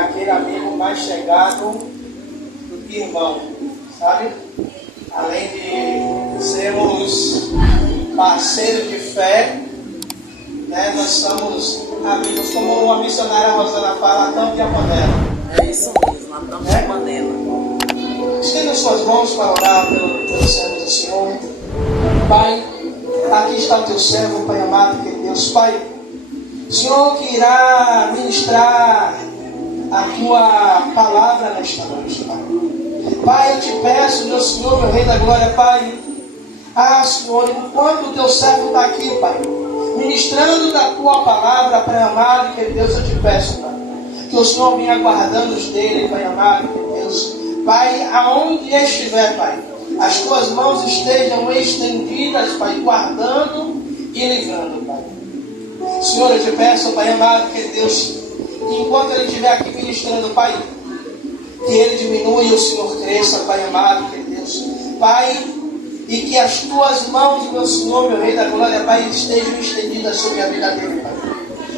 aquele amigo mais chegado do que irmão, sabe? Além de sermos parceiros de fé, né, nós somos amigos, como a missionária Rosana fala, a tampa e a panela. É isso mesmo, a tampa e a panela. Estenda suas mãos para orar pelos servos do Senhor. Pai, aqui está o teu servo, Pai amado, que Deus, Pai, Senhor que irá ministrar a tua palavra nesta noite, Pai. Pai, eu te peço, meu Senhor, meu Rei da Glória, Pai. Senhor, enquanto o teu servo está aqui, Pai, ministrando da tua palavra, Pai amado, que Deus, eu te peço, Pai, que o Senhor venha guardando os dele, Pai amado, que Deus, Pai, aonde estiver, Pai, as tuas mãos estejam estendidas, Pai, guardando e livrando, Pai. Senhor, eu te peço, Pai amado, que Deus, que enquanto ele estiver aqui ministrando, Pai, que ele diminua e o Senhor cresça, Pai amado, que Deus, Pai, e que as tuas mãos, meu Senhor, meu Rei da Glória, Pai, estejam estendidas sobre a vida dele, Pai.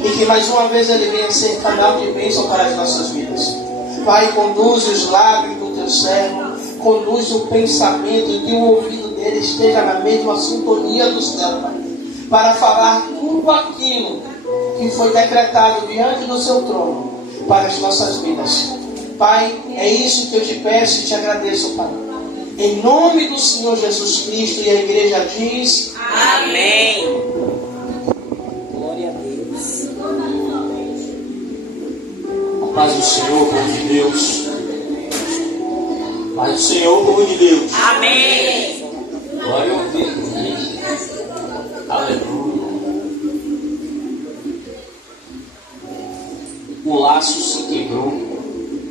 E que mais uma vez ele venha ser canal de bênção para as nossas vidas. Pai, conduz os lábios do teu servo, conduz o pensamento e que o ouvido dele esteja na mesma sintonia do céu, Pai, para falar tudo aquilo que foi decretado diante do seu trono para as nossas vidas. Pai, é isso que eu te peço e te agradeço, Pai. Em nome do Senhor Jesus Cristo, e a igreja diz: amém. Glória a Deus. A paz do Senhor, povo de Deus. Paz do Senhor, povo de Deus. Amém. Glória ao Deus. Aleluia. O laço se quebrou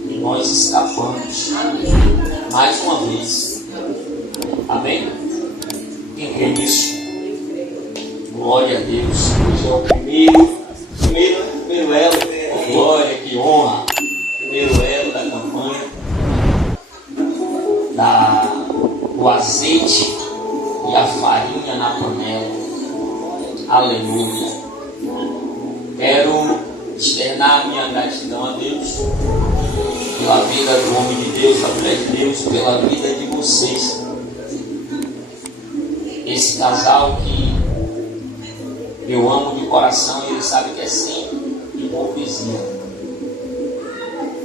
e nós escapamos. Mais uma vez. Amém? Quem crê nisso? Glória a Deus. Hoje é o primeiro elo. Glória, que honra. Primeiro elo da campanha. Do azeite e a farinha na panela. Aleluia. Quero externar minha gratidão a Deus pela vida do homem de Deus, da mulher de Deus, pela vida de vocês. Esse casal que eu amo de coração, e ele sabe que é sempre hipocrisia.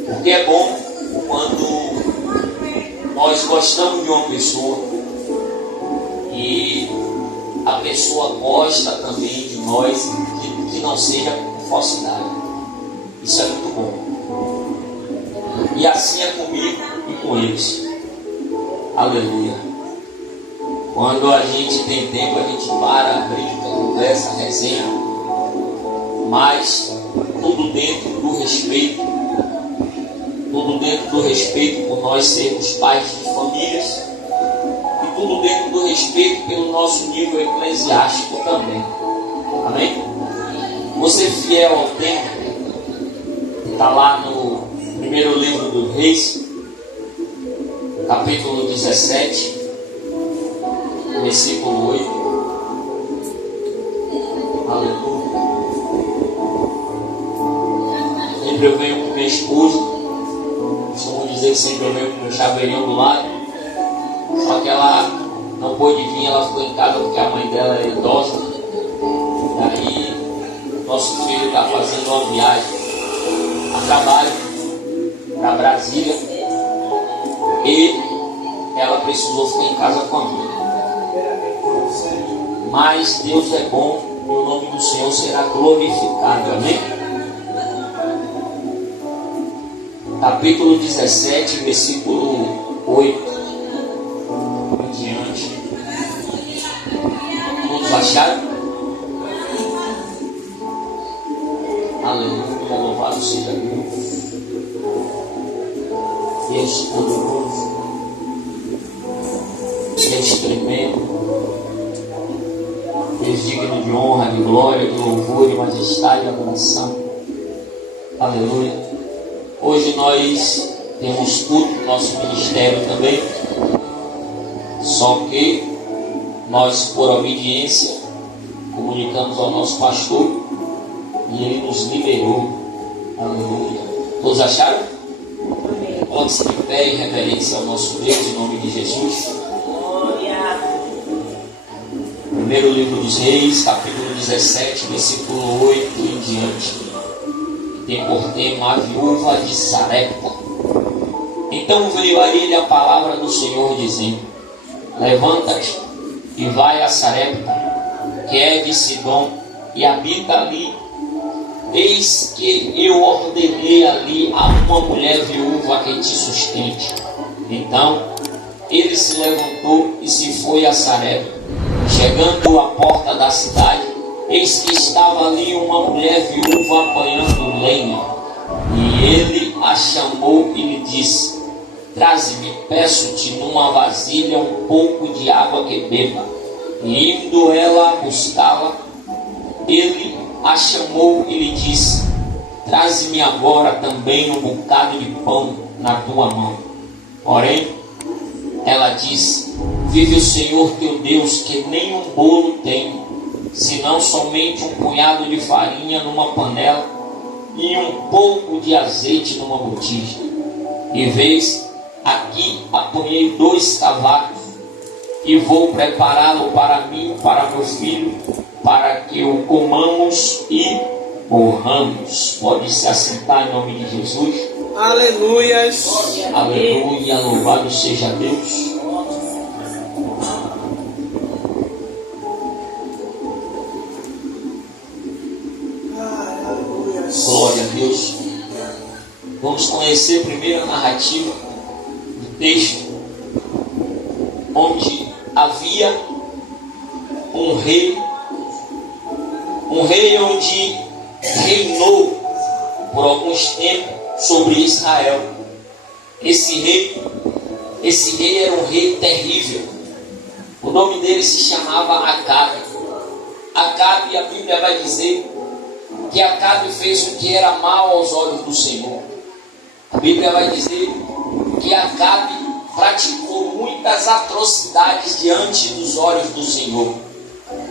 Porque é bom quando nós gostamos de uma pessoa e a pessoa gosta também de nós, que não seja falsidade. Isso é muito bom. E assim é comigo e com eles. Aleluia. Quando a gente tem tempo, a gente para, brinca, conversa, resenha. Mas tudo dentro do respeito. Tudo dentro do respeito por nós sermos pais de famílias. E tudo dentro do respeito pelo nosso nível eclesiástico também. Amém? Você fiel ao tempo, está lá no primeiro livro dos Reis, capítulo 17, versículo 8. Aleluia. Sempre eu venho com minha esposa, costumo dizer que sempre eu venho com meu chaveirinho do lado, só que ela não pôde vir, ela ficou em casa porque a mãe dela é idosa. E aí nosso filho está fazendo uma viagem a trabalho para Brasília e ela precisou ficar em casa com a mãe. Mas Deus é bom e o nome do Senhor será glorificado. Amém? Capítulo 17, versículo 8 em diante. Todos acharam? Aleluia, louvado seja Deus. Deus poderoso, Deus tremendo, Deus digno de honra, de glória, de louvor, de majestade e adoração. Aleluia. Hoje nós temos culto no nosso ministério também, só que nós, por obediência, comunicamos ao nosso pastor e ele nos liberou. Aleluia. Todos acharam? Coloque-se de pé em reverência ao nosso Deus, em nome de Jesus. Glória. Primeiro livro dos Reis, capítulo 17, versículo 8 em diante. Tem por tema a viúva de Sarepta. Então veio a ele a palavra do Senhor, dizendo: levanta-te e vai a Sarepta, que é de Sidom, e habita ali. Eis que eu ordenei ali a uma mulher viúva que te sustente. Então ele se levantou e se foi a Sarepta. Chegando à porta da cidade, eis que estava ali uma mulher viúva apanhando lenha. E ele a chamou e lhe disse: traze-me, peço-te, numa vasilha um pouco de água que beba. E indo ela buscá-la, ele a chamou e lhe disse: traze-me agora também um bocado de pão na tua mão. Porém, ela disse: vive o Senhor teu Deus, que nem um bolo tenho, senão somente um punhado de farinha numa panela e um pouco de azeite numa botija. E vês, aqui apanhei 2 cavacos e vou prepará-lo para mim, para meu filho, para que o comamos e morramos. Pode se assentar em nome de Jesus. Aleluias. Aleluia, louvado seja Deus. Glória a Deus. Vamos conhecer primeiro a narrativa do texto, onde havia um rei onde reinou por alguns tempos sobre Israel. Esse rei era um rei terrível. O nome dele se chamava Acabe. Acabe, a Bíblia vai dizer que Acabe fez o que era mal aos olhos do Senhor. A Bíblia vai dizer que Acabe praticou muitas atrocidades diante dos olhos do Senhor.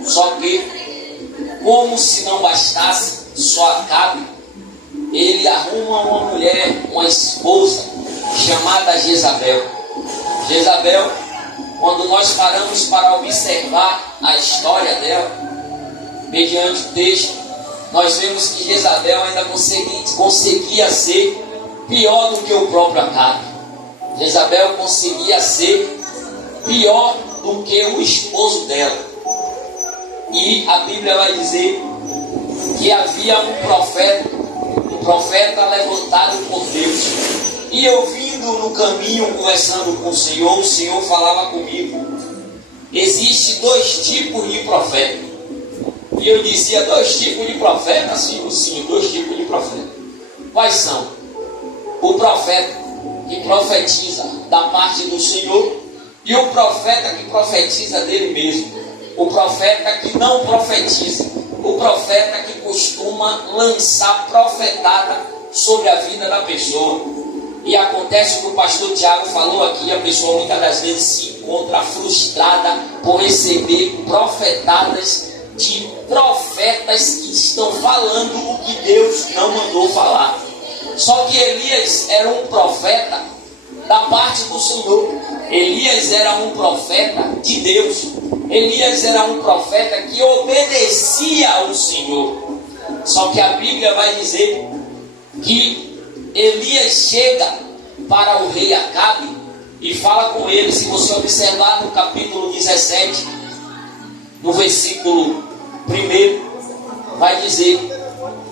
Só que, como se não bastasse só Acabe, ele arruma uma mulher, uma esposa, chamada Jezabel. Jezabel, quando nós paramos para observar a história dela, mediante o texto, nós vemos que Jezabel ainda conseguia ser pior do que o próprio Acabe. Jezabel conseguia ser pior do que o esposo dela. E a Bíblia vai dizer que havia um profeta levantado por Deus. E eu vindo no caminho, conversando com o Senhor falava comigo: existe 2 tipos de profeta. E eu dizia: 2 tipos de profeta? Sim, 2 tipos de profeta. Quais são? O profeta que profetiza da parte do Senhor e o profeta que profetiza dele mesmo. O profeta que não profetiza. O profeta que costuma lançar profetada sobre a vida da pessoa. E acontece o que o pastor Tiago falou aqui: a pessoa muitas das vezes se encontra frustrada por receber profetadas de profetas que estão falando o que Deus não mandou falar. Só que Elias era um profeta da parte do Senhor. Elias era um profeta de Deus. Elias era um profeta que obedecia ao Senhor. Só que a Bíblia vai dizer que Elias chega para o rei Acabe e fala com ele. Se você observar no capítulo 17, no versículo 1, vai dizer: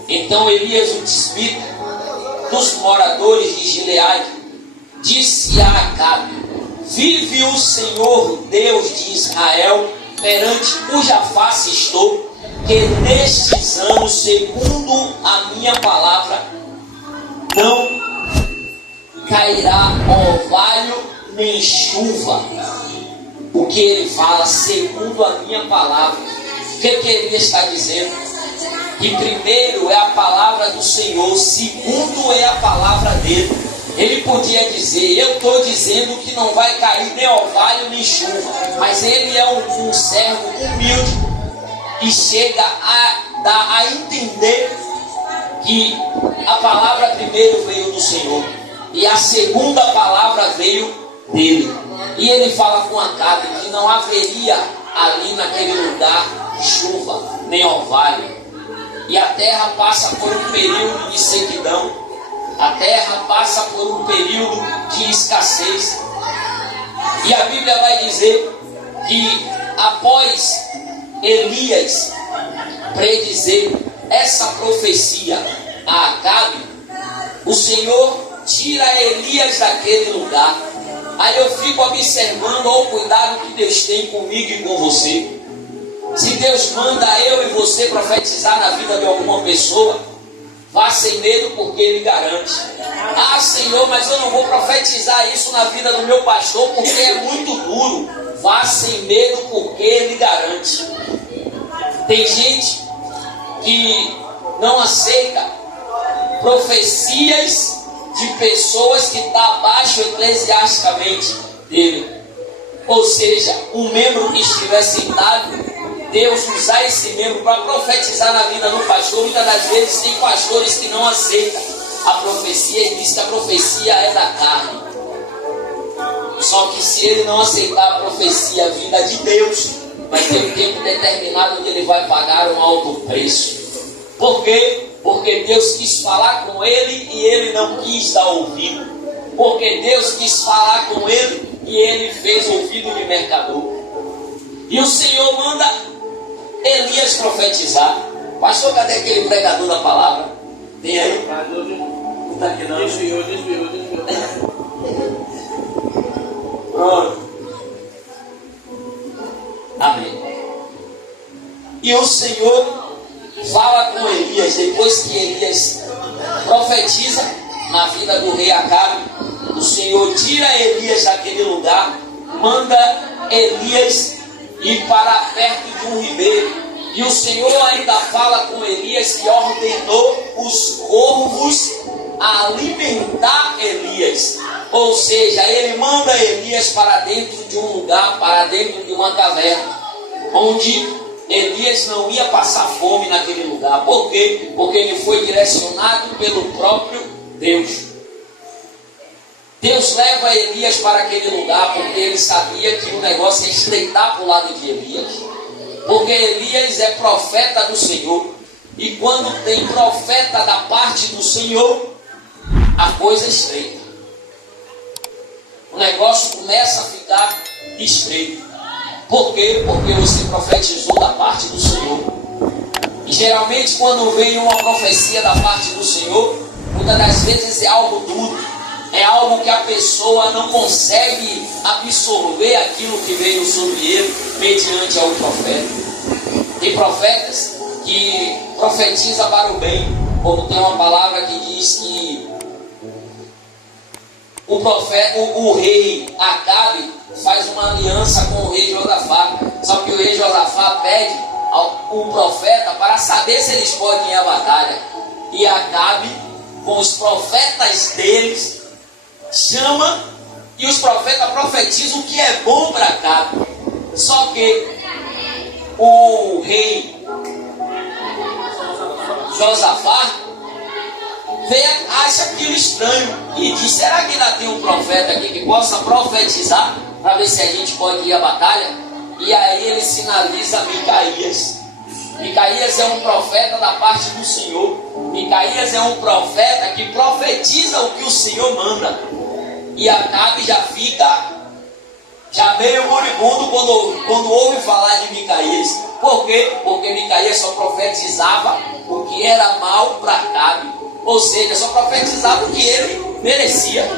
então Elias, o tisbita dos moradores de Gileade, disse a Acabe: vive o Senhor Deus de Israel, perante cuja face estou, que nestes anos, segundo a minha palavra, não cairá orvalho nem chuva. O que ele fala, segundo a minha palavra. O que ele está dizendo? Que primeiro é a palavra do Senhor, segundo é a palavra dele. Ele podia dizer: eu estou dizendo que não vai cair nem orvalho nem chuva, mas ele é um servo humilde e chega a dar a entender que a palavra primeiro veio do Senhor, e a segunda palavra veio dele. E ele fala com Acabe que não haveria ali naquele lugar chuva, nem orvalho. E a terra passa por um período de sequidão. A terra passa por um período de escassez. E a Bíblia vai dizer que após Elias predizer essa profecia a Acabe, o Senhor tira Elias daquele lugar. Aí eu fico observando o cuidado que Deus tem comigo e com você. Se Deus manda eu e você profetizar na vida de alguma pessoa, vá sem medo, porque Ele garante. Ah, Senhor, mas eu não vou profetizar isso na vida do meu pastor porque é muito duro. Vá sem medo, porque Ele garante. Tem gente que não aceita profecias de pessoas que estão abaixo eclesiasticamente dele. Ou seja, um membro que estiver sentado, Deus usar esse membro para profetizar na vida do pastor. Muitas das vezes tem pastores que não aceitam a profecia e diz que a profecia é da carne. Só que se ele não aceitar a profecia vinda de Deus, vai ter um tempo determinado onde ele vai pagar um alto preço. Por quê? Porque Deus quis falar com ele e ele não quis dar ouvido. Porque Deus quis falar com ele e ele fez ouvido de mercador. E o Senhor manda Elias profetizar. Pastor, cadê aquele pregador da palavra? Tem aí? Não está aqui não. Desviou. Pronto. Amém. E o Senhor fala com Elias, depois que Elias profetiza na vida do rei Acabe, o Senhor tira Elias daquele lugar, manda Elias ir para perto de um ribeiro. E o Senhor ainda fala com Elias que ordenou os corvos alimentar Elias. Ou seja, ele manda Elias para dentro de um lugar, para dentro de uma caverna, onde Elias não ia passar fome naquele lugar. Por quê? Porque ele foi direcionado pelo próprio Deus. Deus leva Elias para aquele lugar porque ele sabia que o negócio ia estreitar para o lado de Elias. Porque Elias é profeta do Senhor. E quando tem profeta da parte do Senhor, a coisa é estreita. O negócio começa a ficar estreito. Por quê? Porque você profetizou da parte do Senhor. E geralmente quando vem uma profecia da parte do Senhor, muitas das vezes é algo duro. É algo que a pessoa não consegue absorver aquilo que veio sobre ele mediante ao profeta. Tem profetas que profetizam para o bem, como tem uma palavra que diz que o rei Acabe faz uma aliança com o rei Josafá. Só que o rei Josafá pede ao profeta para saber se eles podem ir à batalha. E Acabe, com os profetas deles, chama e os profetas profetizam o que é bom para Acabe. Só que o rei Josafá acha aquilo estranho e diz: será que ainda tem um profeta aqui que possa profetizar para ver se a gente pode ir à batalha? E aí ele sinaliza Micaías. Micaías é um profeta da parte do Senhor. Micaías é um profeta que profetiza o que o Senhor manda. E Acabe já fica meio moribundo quando ouve falar de Micaías. Por quê? Porque Micaías só profetizava o que era mal para Acabe. Ou seja, só profetizava o que ele merecia.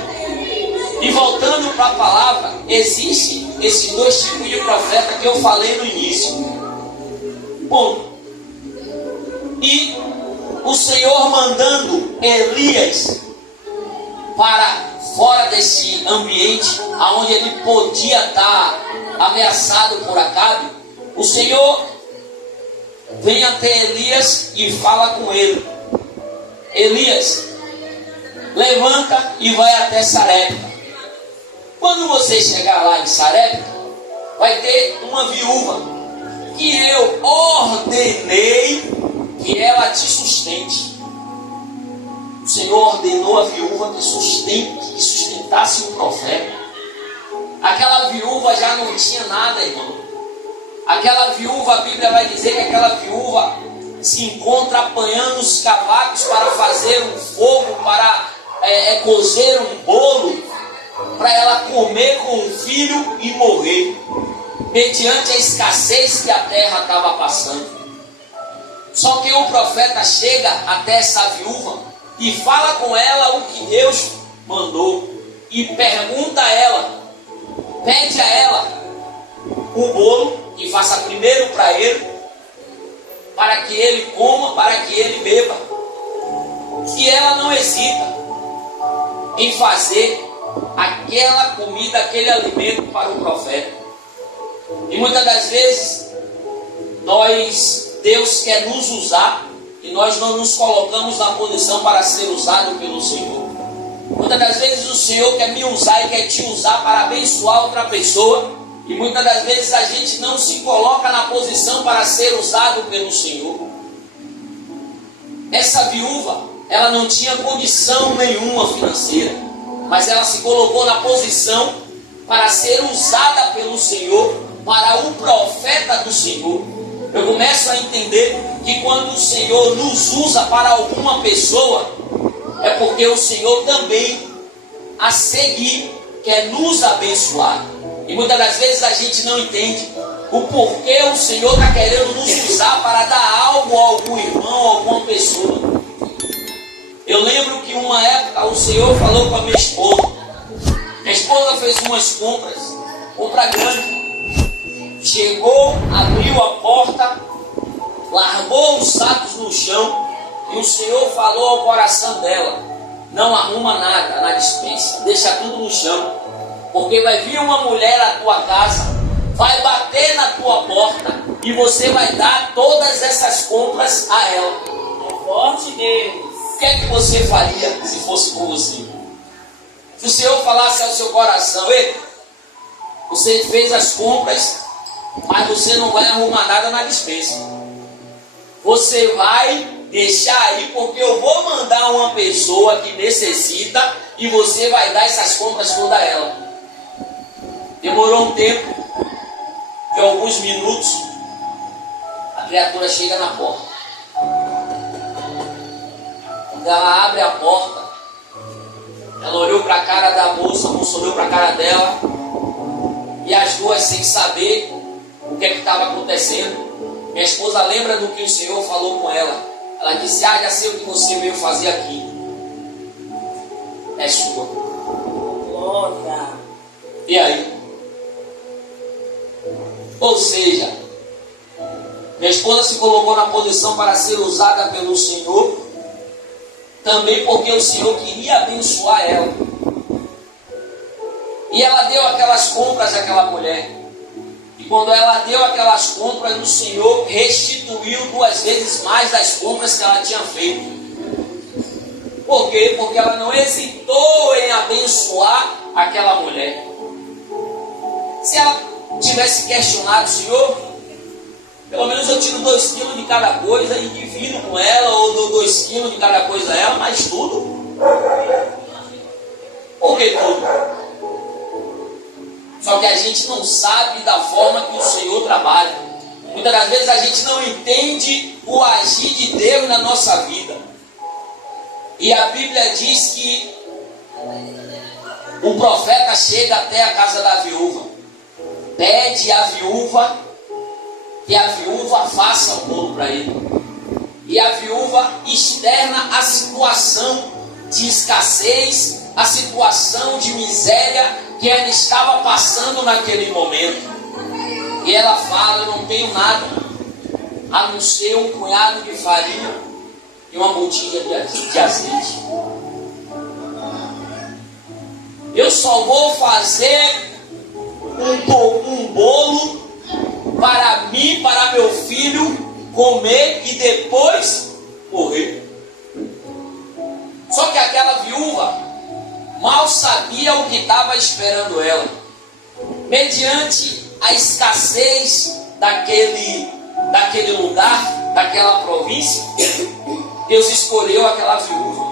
E voltando para a palavra, existem esses dois tipos de profeta que eu falei no início. Bom, e o Senhor mandando Elias para fora desse ambiente, onde ele podia estar ameaçado por Acabe, o Senhor vem até Elias e fala com ele: Elias, levanta e vai até Sarepta. Quando você chegar lá em Sarepta, vai ter uma viúva que eu ordenei que ela te sustente. Senhor ordenou a viúva que sustentasse o profeta. Aquela viúva já não tinha nada, irmão. Aquela viúva, a Bíblia vai dizer que aquela viúva se encontra apanhando os cavacos para fazer um fogo, para cozer um bolo, para ela comer com o filho e morrer, mediante a escassez que a terra estava passando. Só que o profeta chega até essa viúva e fala com ela o que Deus mandou e pergunta a ela, pede a ela o bolo e faça primeiro para ele, para que ele coma, para que ele beba. E ela não hesita em fazer aquela comida, aquele alimento para o profeta. E muitas das vezes Deus quer nos usar e nós não nos colocamos na posição para ser usado pelo Senhor. Muitas das vezes o Senhor quer me usar e quer te usar para abençoar outra pessoa, e muitas das vezes a gente não se coloca na posição para ser usado pelo Senhor. Essa viúva, ela não tinha condição nenhuma financeira, mas ela se colocou na posição para ser usada pelo Senhor, para o profeta do Senhor. Eu começo a entender que quando o Senhor nos usa para alguma pessoa, é porque o Senhor também, a seguir, quer nos abençoar. E muitas das vezes a gente não entende o porquê o Senhor está querendo nos usar para dar algo a algum irmão, a alguma pessoa. Eu lembro que uma época o Senhor falou com a minha esposa. Minha esposa fez umas compra grande. Chegou, abriu a porta, largou os sacos no chão e o Senhor falou ao coração dela: não arruma nada na despensa, deixa tudo no chão, porque vai vir uma mulher à tua casa, vai bater na tua porta e você vai dar todas essas compras a ela. Forte Deus. O que é que você faria se fosse por você? Se o Senhor falasse ao seu coração: ei, você fez as compras, mas você não vai arrumar nada na despensa. Você vai deixar aí, porque eu vou mandar uma pessoa que necessita e você vai dar essas compras toda a ela. Demorou um tempo, de alguns minutos, a criatura chega na porta. Quando ela abre a porta, ela olhou para a cara da moça, a moça olhou para a cara dela, e as duas sem saber o que é que estava acontecendo. Minha esposa lembra do que o Senhor falou com ela. Ela disse: já sei o que você veio fazer aqui. É sua. Glória. E aí? Ou seja, minha esposa se colocou na posição para ser usada pelo Senhor, também porque o Senhor queria abençoar ela. E ela deu aquelas compras àquela mulher. E quando ela deu aquelas compras, o Senhor restituiu 2 vezes mais das compras que ela tinha feito. Por quê? Porque ela não hesitou em abençoar aquela mulher. Se ela tivesse questionado: Senhor, pelo menos eu tiro 2 quilos de cada coisa e divido com ela, ou dou 2 quilos de cada coisa a ela, mas tudo? Por que tudo? Só que a gente não sabe da forma que o Senhor trabalha. Muitas das vezes a gente não entende o agir de Deus na nossa vida. E a Bíblia diz que o profeta chega até a casa da viúva, pede à viúva que a viúva faça o bolo para ele. E a viúva externa a situação de escassez, a situação de miséria que ela estava passando naquele momento. E ela fala: eu não tenho nada a não ser um punhado de farinha e uma botija de azeite. Eu só vou fazer um bolo para mim, para meu filho comer e depois morrer. Só que aquela viúva mal sabia o que estava esperando ela. Mediante a escassez daquele lugar, daquela província, Deus escolheu aquela viúva.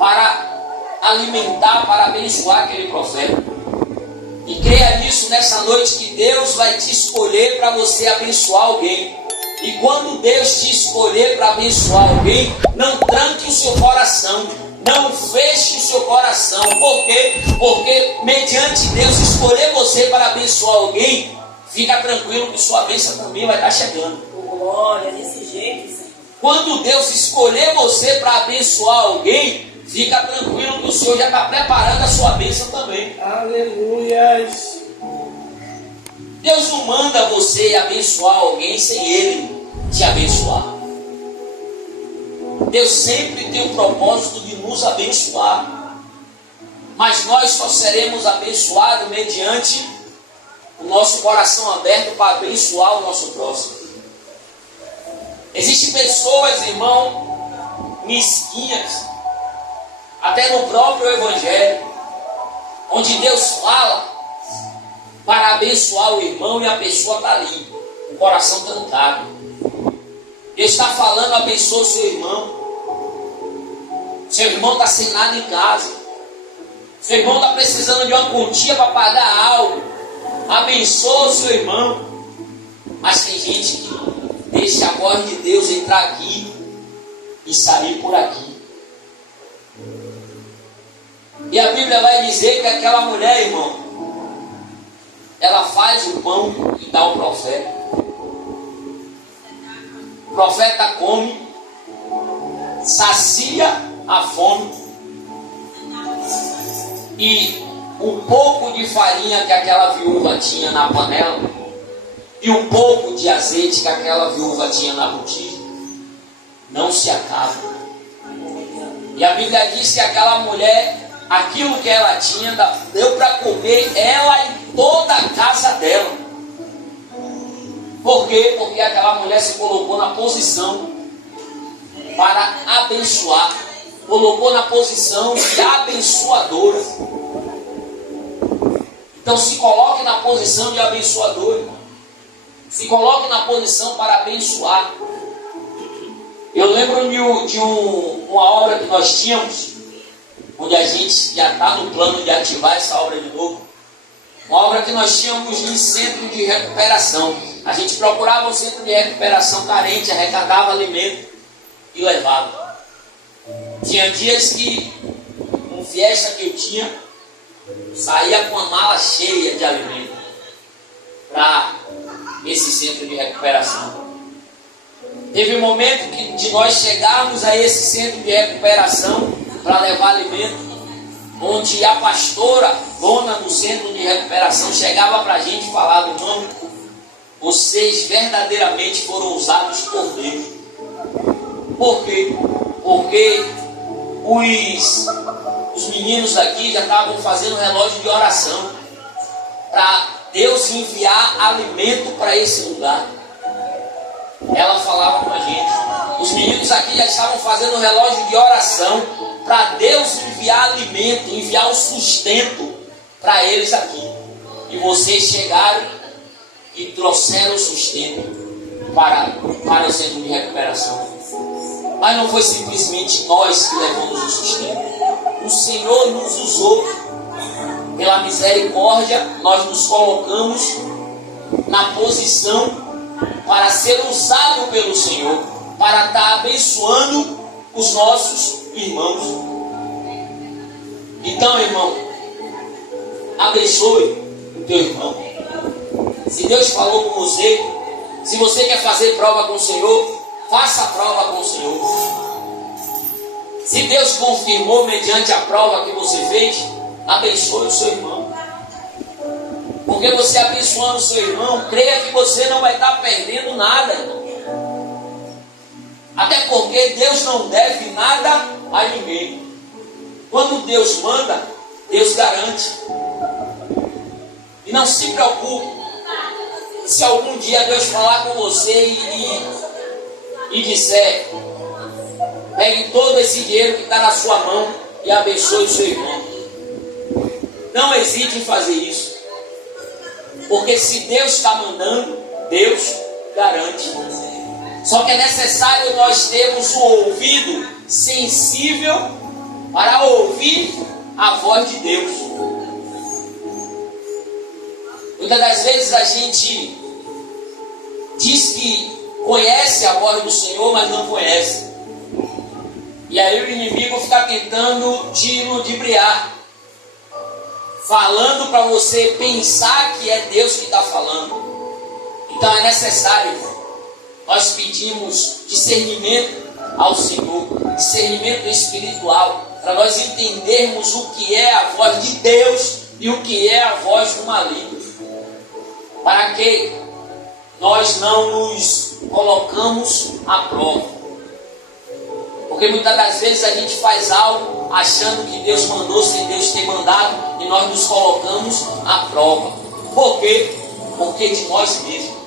para alimentar, para abençoar aquele profeta. E creia nisso nessa noite, que Deus vai te escolher para você abençoar alguém. E quando Deus te escolher para abençoar alguém, não tranque o seu coração, não feche o seu coração. Por quê? Porque mediante Deus escolher você para abençoar alguém, fica tranquilo que sua bênção também vai estar chegando. Glória, desse jeito, Senhor. Quando Deus escolher você para abençoar alguém, fica tranquilo que o Senhor já está preparando a sua bênção também. Aleluias. Deus não manda você abençoar alguém sem Ele te abençoar. Deus sempre tem o propósito de nos abençoar. Mas nós só seremos abençoados mediante o nosso coração aberto para abençoar o nosso próximo. Existem pessoas, irmão, mesquinhas, até no próprio Evangelho, onde Deus fala para abençoar o irmão e a pessoa está ali, o coração trancado. Deus está falando, abençoa o seu irmão. Seu irmão está sem nada em casa. Seu irmão está precisando de uma quantia para pagar algo. Abençoa o seu irmão. Mas tem gente que deixa a voz de Deus entrar aqui e sair por aqui. E a Bíblia vai dizer que aquela mulher, irmão, ela faz o pão e dá ao profeta. O profeta come, sacia a fome, e o pouco de farinha que aquela viúva tinha na panela e um pouco de azeite que aquela viúva tinha na botija não se acaba. E a Bíblia diz que aquela mulher, aquilo que ela tinha, deu para comer ela e toda a casa dela. Por quê? Porque aquela mulher se colocou na posição para abençoar, colocou na posição de abençoadora. Então se coloque na posição de abençoador, se coloque na posição para abençoar. Eu lembro de uma obra que nós tínhamos, onde a gente já está no plano de ativar essa obra de novo. Uma obra que nós tínhamos em centro de recuperação. A gente procurava um centro de recuperação carente, arrecadava alimento e levava. Tinha dias que, com festa que eu tinha, saía com a mala cheia de alimento para esse centro de recuperação. Teve um momento de nós chegarmos a esse centro de recuperação para levar alimento, onde a pastora, dona do centro de recuperação, chegava para a gente e falava: irmão, vocês verdadeiramente foram usados por Deus. Por quê? Porque os meninos aqui já estavam fazendo relógio de oração para Deus enviar alimento para esse lugar. Ela falava com a gente: os meninos aqui já estavam fazendo relógio de oração para Deus enviar alimento, enviar o sustento para eles aqui. E vocês chegaram e trouxeram o sustento para o centro de recuperação. Mas não foi simplesmente nós que levamos o sustento. O Senhor nos usou. Pela misericórdia, nós nos colocamos na posição para ser usado pelo Senhor, para estar abençoando os nossos irmãos. Então, irmão, abençoe o teu irmão. Se Deus falou com você, se você quer fazer prova com o Senhor, faça a prova com o Senhor. Se Deus confirmou mediante a prova que você fez, abençoe o seu irmão. Porque você abençoando o seu irmão, creia que você não vai estar perdendo nada, irmão. Até porque Deus não deve nada a ninguém. Quando Deus manda, Deus garante. E não se preocupe se algum dia Deus falar com você e disser: pegue todo esse dinheiro que está na sua mão e abençoe o seu irmão. Não hesite em fazer isso. Porque se Deus está mandando, Deus garante. Só que é necessário nós termos o ouvido sensível para ouvir a voz de Deus. Muitas das vezes a gente diz que conhece a voz do Senhor, mas não conhece. E aí o inimigo fica tentando te ludibriar, falando para você pensar que é Deus que está falando. Então é necessário nós pedimos discernimento ao Senhor, discernimento espiritual, para nós entendermos o que é a voz de Deus e o que é a voz do maligno, para que nós não nos colocamos à prova. Porque muitas das vezes a gente faz algo achando que Deus mandou sem Deus ter mandado, e nós nos colocamos à prova. Por quê? Porque de nós mesmos.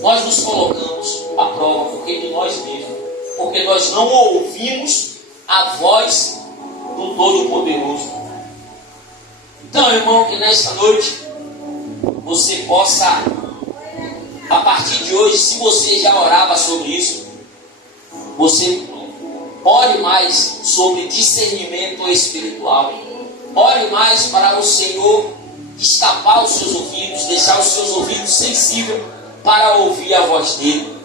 Nós nos colocamos à prova porque de nós mesmos. Porque nós não ouvimos a voz do Todo-Poderoso. Então, irmão, que nesta noite você possa, a partir de hoje, se você já orava sobre isso, você ore mais sobre discernimento espiritual. Ore mais para o Senhor destapar os seus ouvidos, deixar os seus ouvidos sensíveis para ouvir a voz dele.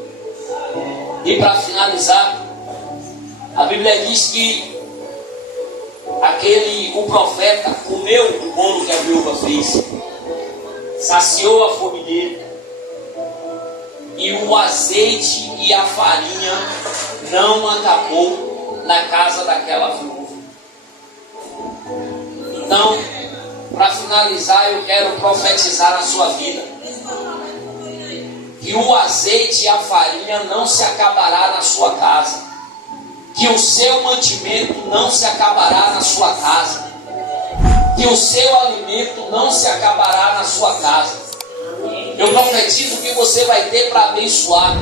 E para finalizar, a Bíblia diz que o profeta comeu o bolo que a viúva fez, saciou a fome dele, e o azeite e a farinha não acabou na casa daquela viúva. Então, para finalizar, eu quero profetizar na sua vida que o azeite e a farinha não se acabará na sua casa, que o seu mantimento não se acabará na sua casa, que o seu alimento não se acabará na sua casa. Eu profetizo que você vai ter para abençoar.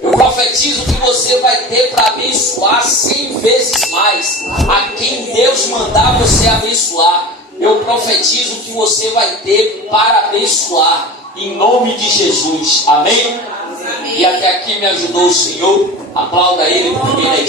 Eu profetizo que você vai ter para abençoar 100 vezes mais a quem Deus mandar você abençoar. Eu profetizo que você vai ter para abençoar, em nome de Jesus. Amém? E até aqui me ajudou o Senhor. Aplauda Ele por mim, né?